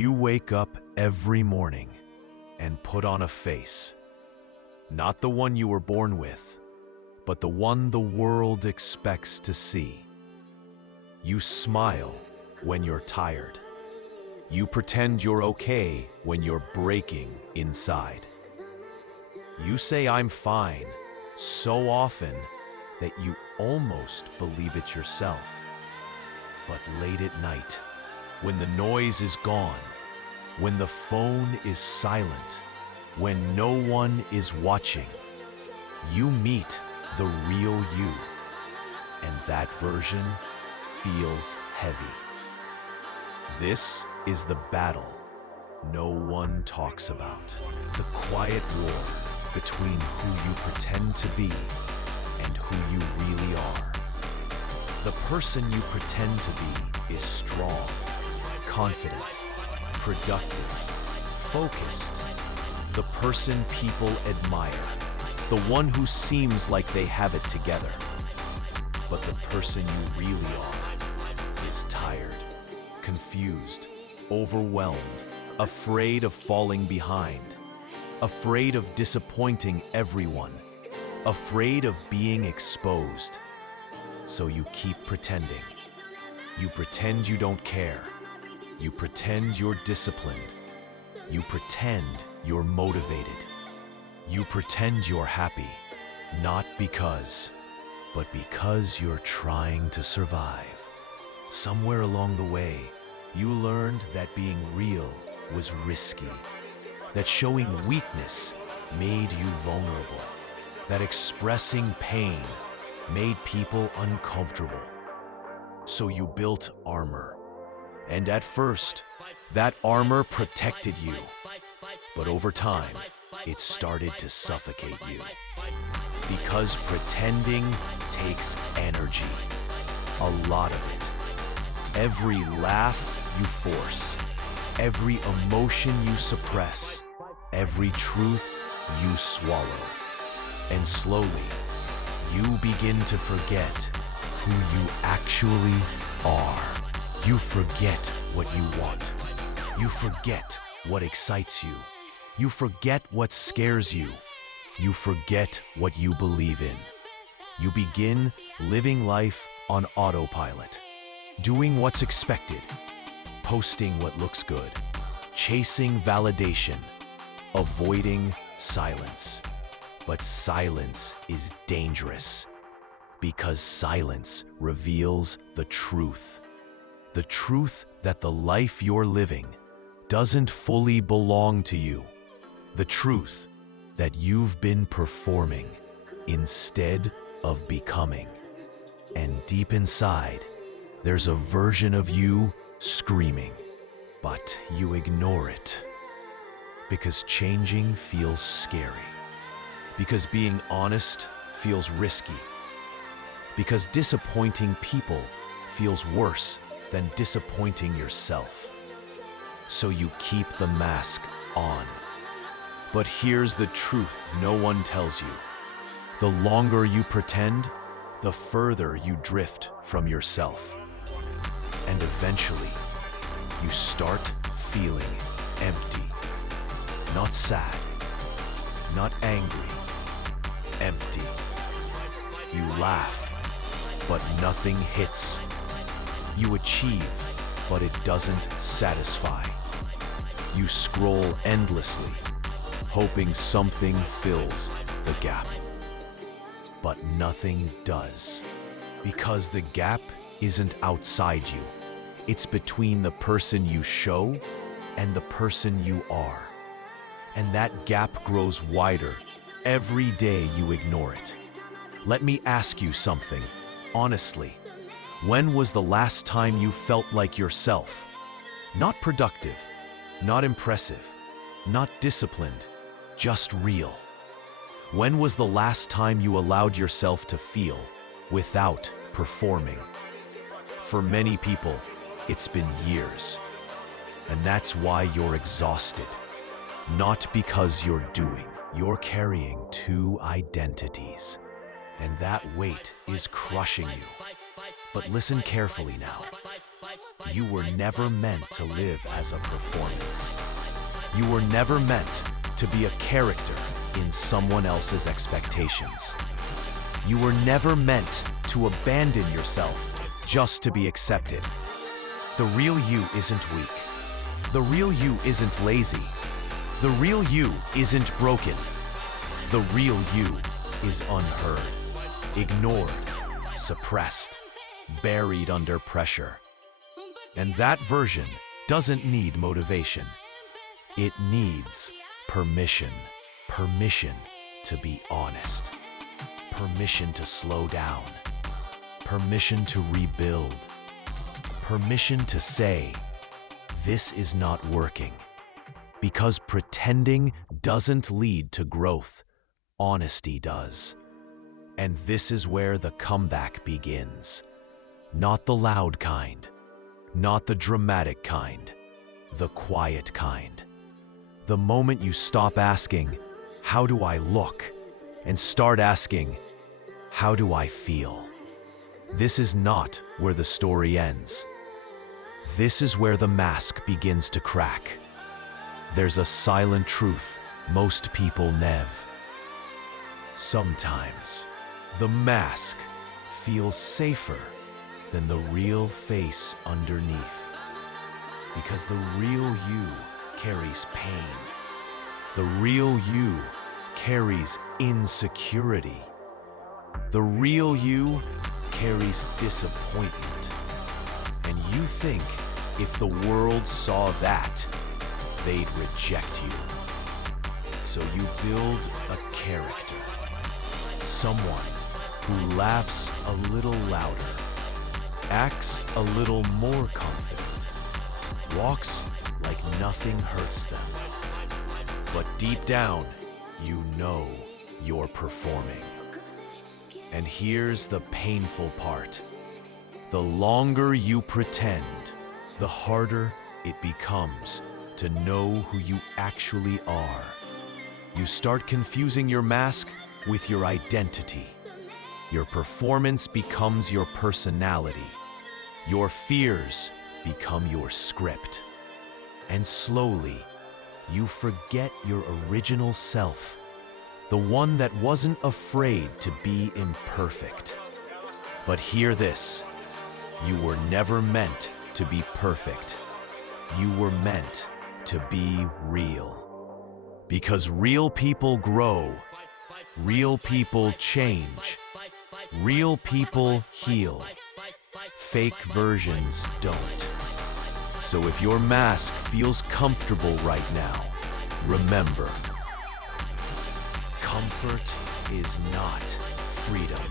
You wake up every morning and put on a face. Not the one you were born with, but the one the world expects to see. You smile when you're tired. You pretend you're okay when you're breaking inside. You say I'm fine so often that you almost believe it yourself. But late at night, when the noise is gone, when the phone is silent, when no one is watching, you meet the real you, and that version feels heavy. This is the battle no one talks about, the quiet war between who you pretend to be and who you really are. The person you pretend to be is strong, confident, productive, focused, the person people admire, the one who seems like they have it together. But the person you really are is tired, confused, overwhelmed, afraid of falling behind, afraid of disappointing everyone, afraid of being exposed. So you keep pretending. You pretend you don't care. You pretend you're disciplined. You pretend you're motivated. You pretend you're happy, not because, but because you're trying to survive. Somewhere along the way, you learned that being real was risky, that showing weakness made you vulnerable, that expressing pain made people uncomfortable. So you built armor. And at first, that armor protected you. But over time, it started to suffocate you. Because pretending takes energy. A lot of it. Every laugh you force, every emotion you suppress, every truth you swallow. And slowly, you begin to forget who you actually are. You forget what you want. You forget what excites you. You forget what scares you. You forget what you believe in. You begin living life on autopilot, doing what's expected, posting what looks good, chasing validation, avoiding silence. But silence is dangerous because silence reveals the truth. The truth that the life you're living doesn't fully belong to you. The truth that you've been performing instead of becoming. And deep inside, there's a version of you screaming, but you ignore it. Because changing feels scary. Because being honest feels risky. Because disappointing people feels worse than disappointing yourself. So you keep the mask on. But here's the truth no one tells you. The longer you pretend, the further you drift from yourself. And eventually, you start feeling empty. Not sad, not angry, empty. You laugh, but nothing hits. You achieve, but it doesn't satisfy. You scroll endlessly, hoping something fills the gap. But nothing does, because the gap isn't outside you. It's between the person you show and the person you are. And that gap grows wider every day you ignore it. Let me ask you something, honestly. When was the last time you felt like yourself? Not productive, not impressive, not disciplined, just real. When was the last time you allowed yourself to feel without performing? For many people, it's been years. And that's why you're exhausted. Not because you're doing. You're carrying two identities. And that weight is crushing you. But listen carefully now. You were never meant to live as a performance. You were never meant to be a character in someone else's expectations. You were never meant to abandon yourself just to be accepted. The real you isn't weak. The real you isn't lazy. The real you isn't broken. The real you is unheard, ignored, suppressed, buried under pressure. And that version doesn't need motivation. It needs permission. Permission to be honest. Permission to slow down. Permission to rebuild. Permission to say, this is not working. Because pretending doesn't lead to growth. Honesty does. And this is where the comeback begins. Not the loud kind. Not the dramatic kind. The quiet kind. The moment you stop asking, how do I look? And start asking, how do I feel? This is not where the story ends. This is where the mask begins to crack. There's a silent truth most people never. Sometimes, the mask feels safer than the real face underneath. Because the real you carries pain. The real you carries insecurity. The real you carries disappointment. And you think if the world saw that, they'd reject you. So you build a character. Someone who laughs a little louder, acts a little more confident, walks like nothing hurts them. But deep down, you know you're performing. And here's the painful part. The longer you pretend, the harder it becomes to know who you actually are. You start confusing your mask with your identity. Your performance becomes your personality. Your fears become your script. And slowly, you forget your original self, the one that wasn't afraid to be imperfect. But hear this, you were never meant to be perfect. You were meant to be real. Because real people grow, real people change, real people heal. Fake versions don't. So if your mask feels comfortable right now, remember, comfort is not freedom.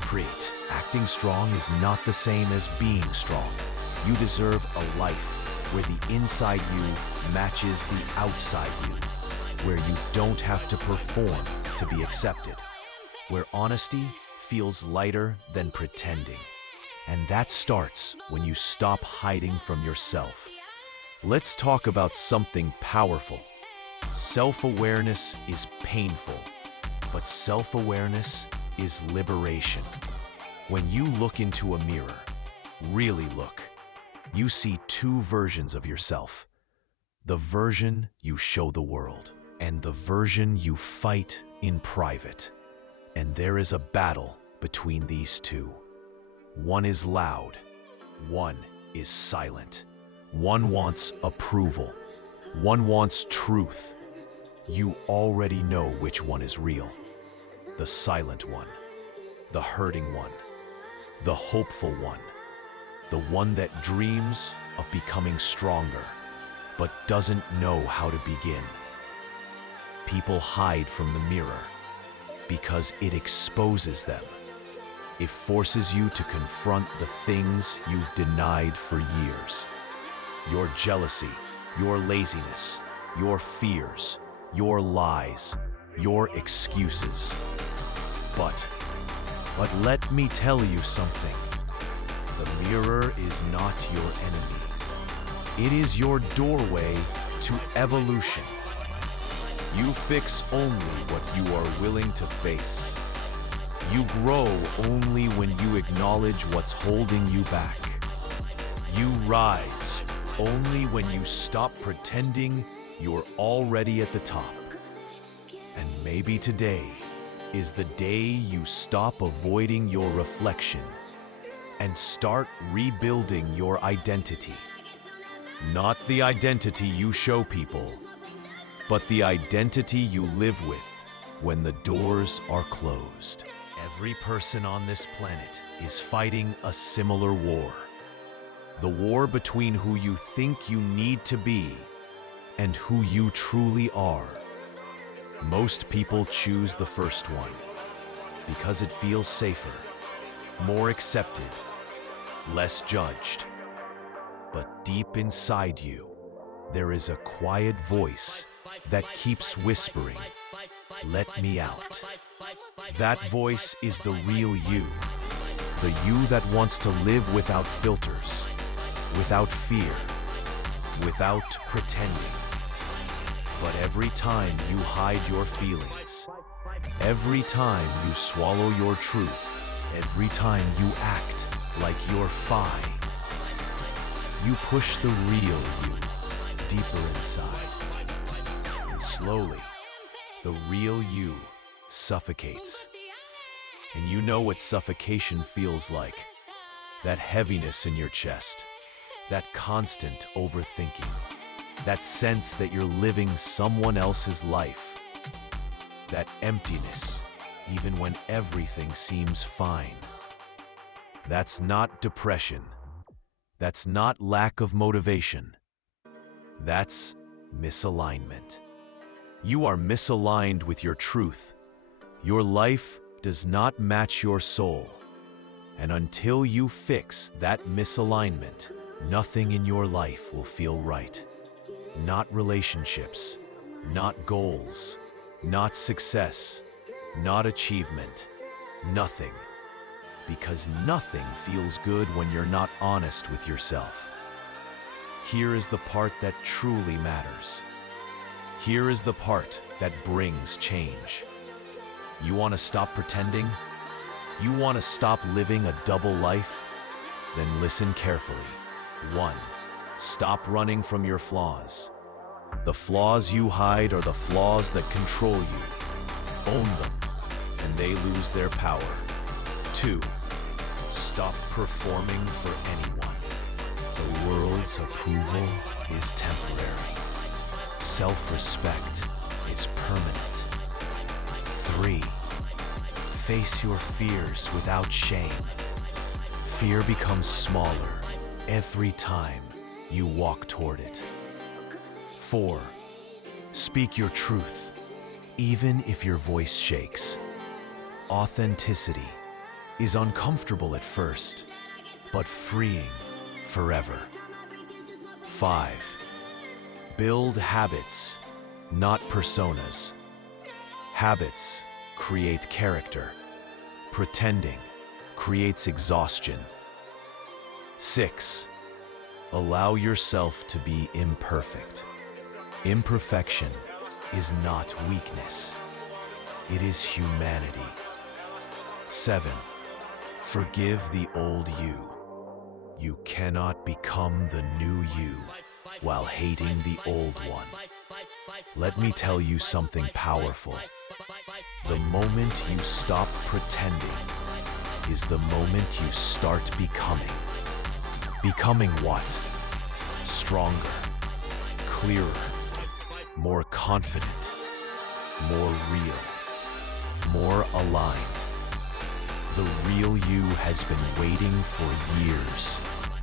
Preet, acting strong is not the same as being strong. You deserve a life where the inside you matches the outside you, where you don't have to perform to be accepted, where honesty feels lighter than pretending. And that starts when you stop hiding from yourself. Let's talk about something powerful. Self-awareness is painful, but self-awareness is liberation. When you look into a mirror, really look, you see two versions of yourself. The version you show the world, and the version you fight in private. And there is a battle between these two. One is loud, one is silent. One wants approval, one wants truth. You already know which one is real. The silent one, the hurting one, the hopeful one, the one that dreams of becoming stronger, but doesn't know how to begin. People hide from the mirror because it exposes them. It forces you to confront the things you've denied for years. Your jealousy, your laziness, your fears, your lies, your excuses. But let me tell you something. The mirror is not your enemy. It is your doorway to evolution. You fix only what you are willing to face. You grow only when you acknowledge what's holding you back. You rise only when you stop pretending you're already at the top. And maybe today is the day you stop avoiding your reflection and start rebuilding your identity. Not the identity you show people, but the identity you live with when the doors are closed. Every person on this planet is fighting a similar war. The war between who you think you need to be and who you truly are. Most people choose the first one because it feels safer, more accepted, less judged. But deep inside you, there is a quiet voice that keeps whispering, "Let me out." That voice is the real you, the you that wants to live without filters, without fear, without pretending. But every time you hide your feelings, every time you swallow your truth, every time you act like you're fine, you push the real you deeper inside. And slowly, the real you suffocates. And you know what suffocation feels like. That heaviness in your chest, that constant overthinking, that sense that you're living someone else's life, that emptiness even when everything seems fine. That's not depression. That's not lack of motivation. That's misalignment. You are misaligned with your truth. Your life does not match your soul. And until you fix that misalignment, nothing in your life will feel right. Not relationships, not goals, not success, not achievement, nothing. Because nothing feels good when you're not honest with yourself. Here is the part that truly matters. Here is the part that brings change. You want to stop pretending? You want to stop living a double life? Then listen carefully. 1. Stop running from your flaws. The flaws you hide are the flaws that control you. Own them, and they lose their power. 2. Stop performing for anyone. The world's approval is temporary. Self-respect is permanent. 3. Face your fears without shame. Fear becomes smaller every time you walk toward it. 4. Speak your truth, even if your voice shakes. Authenticity is uncomfortable at first, but freeing forever. 5. Build habits, not personas. Habits create character. Pretending creates exhaustion. 6. Allow yourself to be imperfect. Imperfection is not weakness. It is humanity. 7. Forgive the old you. You cannot become the new you while hating the old one. Let me tell you something powerful. The moment you stop pretending is the moment you start becoming. Becoming what? Stronger, clearer, more confident, more real, more aligned. The real you has been waiting for years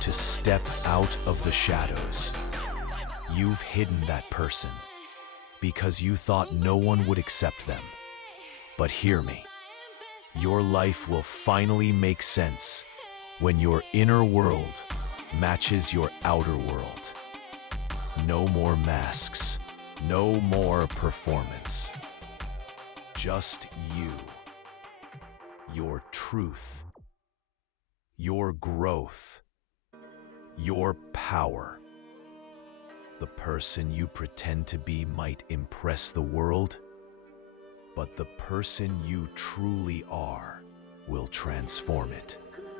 to step out of the shadows. You've hidden that person because you thought no one would accept them. But hear me, your life will finally make sense when your inner world matches your outer world. No more masks, no more performance. Just you, your truth, your growth, your power. The person you pretend to be might impress the world, but the person you truly are will transform it.